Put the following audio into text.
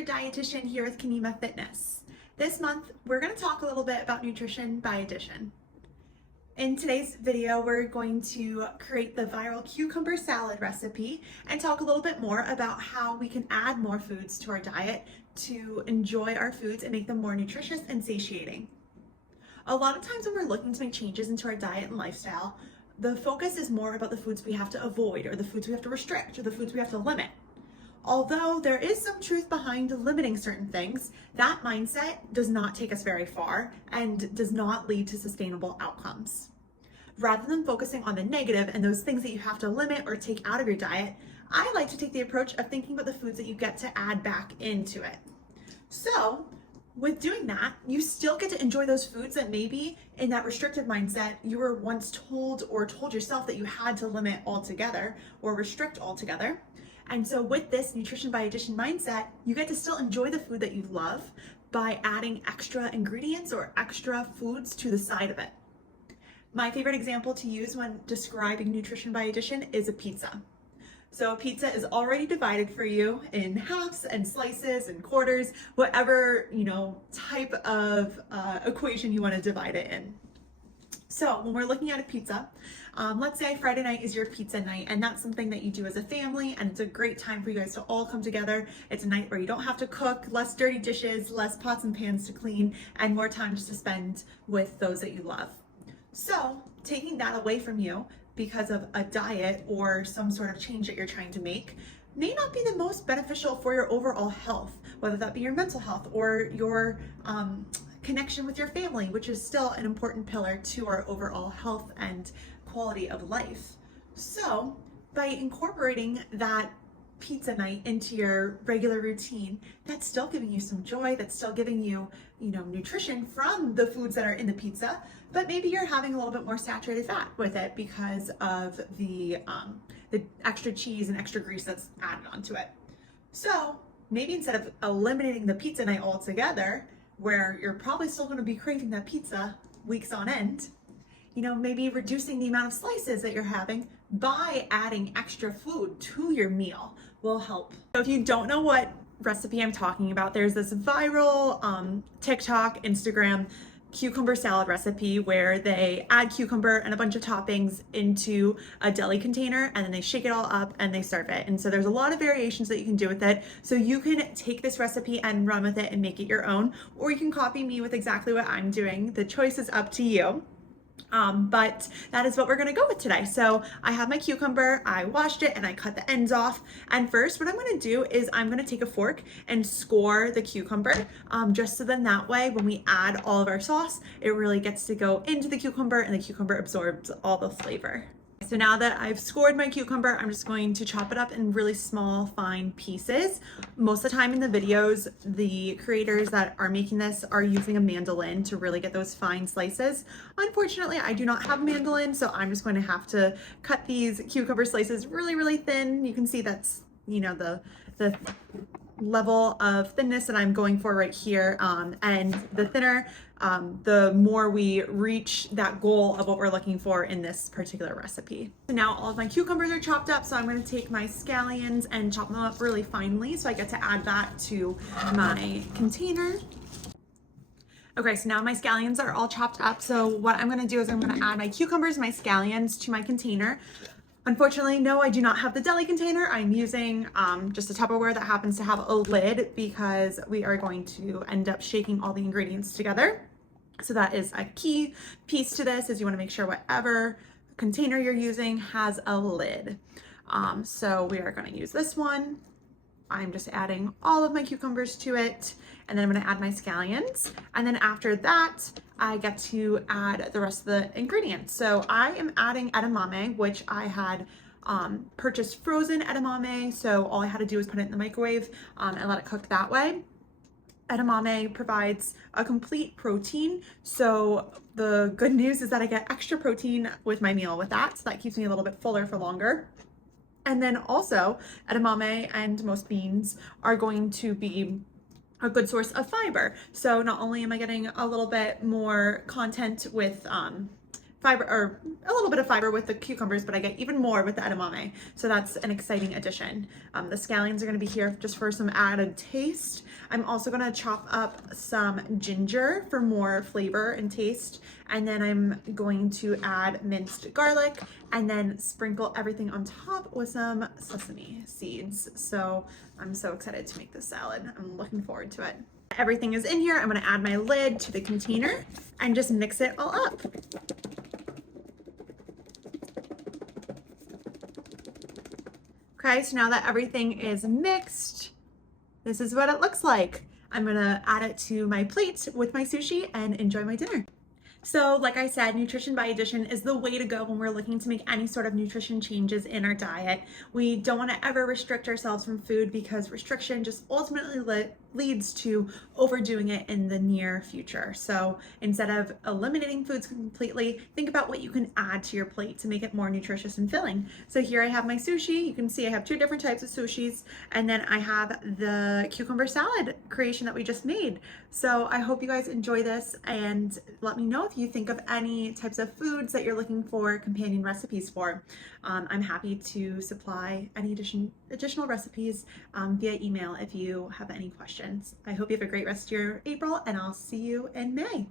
your dietitian here with Kanima Fitness. This month, we're going to talk a little bit about nutrition by addition. In today's video, we're going to create the viral cucumber salad recipe and talk a little bit more about how we can add more foods to our diet to enjoy our foods and make them more nutritious and satiating. A lot of times when we're looking to make changes into our diet and lifestyle, the focus is more about the foods we have to avoid or the foods we have to restrict or the foods we have to limit. Although there is some truth behind limiting certain things, that mindset does not take us very far and does not lead to sustainable outcomes. Rather than focusing on the negative and those things that you have to limit or take out of your diet, I like to take the approach of thinking about the foods that you get to add back into it. So, with doing that, you still get to enjoy those foods that maybe in that restrictive mindset you were once told or told yourself that you had to limit altogether or restrict altogether. And so with this nutrition by addition mindset, you get to still enjoy the food that you love by adding extra ingredients or extra foods to the side of it. My favorite example to use when describing nutrition by addition is a pizza. So a pizza is already divided for you in halves and slices and quarters, whatever, type of equation you want to divide it in. So when we're looking at a pizza, let's say Friday night is your pizza night, and that's something that you do as a family, and it's a great time for you guys to all come together. It's a night where you don't have to cook, less dirty dishes, less pots and pans to clean, and more time just to spend with those that you love. So taking that away from you because of a diet or some sort of change that you're trying to make may not be the most beneficial for your overall health, whether that be your mental health or your connection with your family, which is still an important pillar to our overall health and quality of life. So by incorporating that pizza night into your regular routine, that's still giving you some joy, that's still giving you, nutrition from the foods that are in the pizza, but maybe you're having a little bit more saturated fat with it because of the extra cheese and extra grease that's added onto it. So maybe instead of eliminating the pizza night altogether, where you're probably still going to be craving that pizza weeks on end, maybe reducing the amount of slices that you're having by adding extra food to your meal will help. So if you don't know what recipe I'm talking about, there's this viral TikTok, Instagram cucumber salad recipe where they add cucumber and a bunch of toppings into a deli container and then they shake it all up and they serve it. And so there's a lot of variations that you can do with it. So you can take this recipe and run with it and make it your own, or you can copy me with exactly what I'm doing. The choice is up to you. But that is what we're gonna go with today. So I have my cucumber, I washed it and I cut the ends off. And first what I'm gonna do is I'm gonna take a fork and score the cucumber, just so then that way when we add all of our sauce, it really gets to go into the cucumber and the cucumber absorbs all the flavor. So now that I've scored my cucumber, I'm just going to chop it up in really small, fine pieces. Most of the time in the videos, the creators that are making this are using a mandolin to really get those fine slices. Unfortunately, I do not have a mandolin, so I'm just going to have to cut these cucumber slices really, really thin. You can see that's, the level of thinness that I'm going for right here, and the thinner, the more we reach that goal of what we're looking for in this particular recipe. So now all of my cucumbers are chopped up, so I'm going to take my scallions and chop them up really finely so I get to add that to my container. Okay, so now my scallions are all chopped up, so what I'm going to do is I'm going to add my cucumbers, my scallions to my container. Unfortunately, no, I do not have the deli container. I'm using just a Tupperware that happens to have a lid because we are going to end up shaking all the ingredients together. So that is a key piece to this, is you want to make sure whatever container you're using has a lid. So we are going to use this one. I'm just adding all of my cucumbers to it, and then I'm going to add my scallions. And then after that, I get to add the rest of the ingredients. So I am adding edamame, which I had purchased frozen edamame. So all I had to do was put it in the microwave and let it cook that way. Edamame provides a complete protein. So the good news is that I get extra protein with my meal with that. So that keeps me a little bit fuller for longer. And then also edamame and most beans are going to be a good source of fiber. So not only am I getting a little bit more content with fiber, or a little bit of fiber with the cucumbers, but I get even more with the edamame. So that's an exciting addition. The scallions are gonna be here just for some added taste. I'm also gonna chop up some ginger for more flavor and taste. And then I'm going to add minced garlic and then sprinkle everything on top with some sesame seeds. So I'm so excited to make this salad. I'm looking forward to it. Everything is in here. I'm gonna add my lid to the container and just mix it all up. Okay, so now that everything is mixed, this is what it looks like. I'm gonna add it to my plate with my sushi and enjoy my dinner. So like I said, Nutrition by Addition is the way to go when we're looking to make any sort of nutrition changes in our diet. We don't want to ever restrict ourselves from food because restriction just ultimately leads to overdoing it in the near future. So instead of eliminating foods completely, think about what you can add to your plate to make it more nutritious and filling. So here I have my sushi. You can see I have two different types of sushis, and then I have the cucumber salad creation that we just made. So I hope you guys enjoy this, and let me know if you think of any types of foods that you're looking for companion recipes for. I'm happy to supply any additional recipes via email if you have any questions. I hope you have a great rest of your April, and I'll see you in May.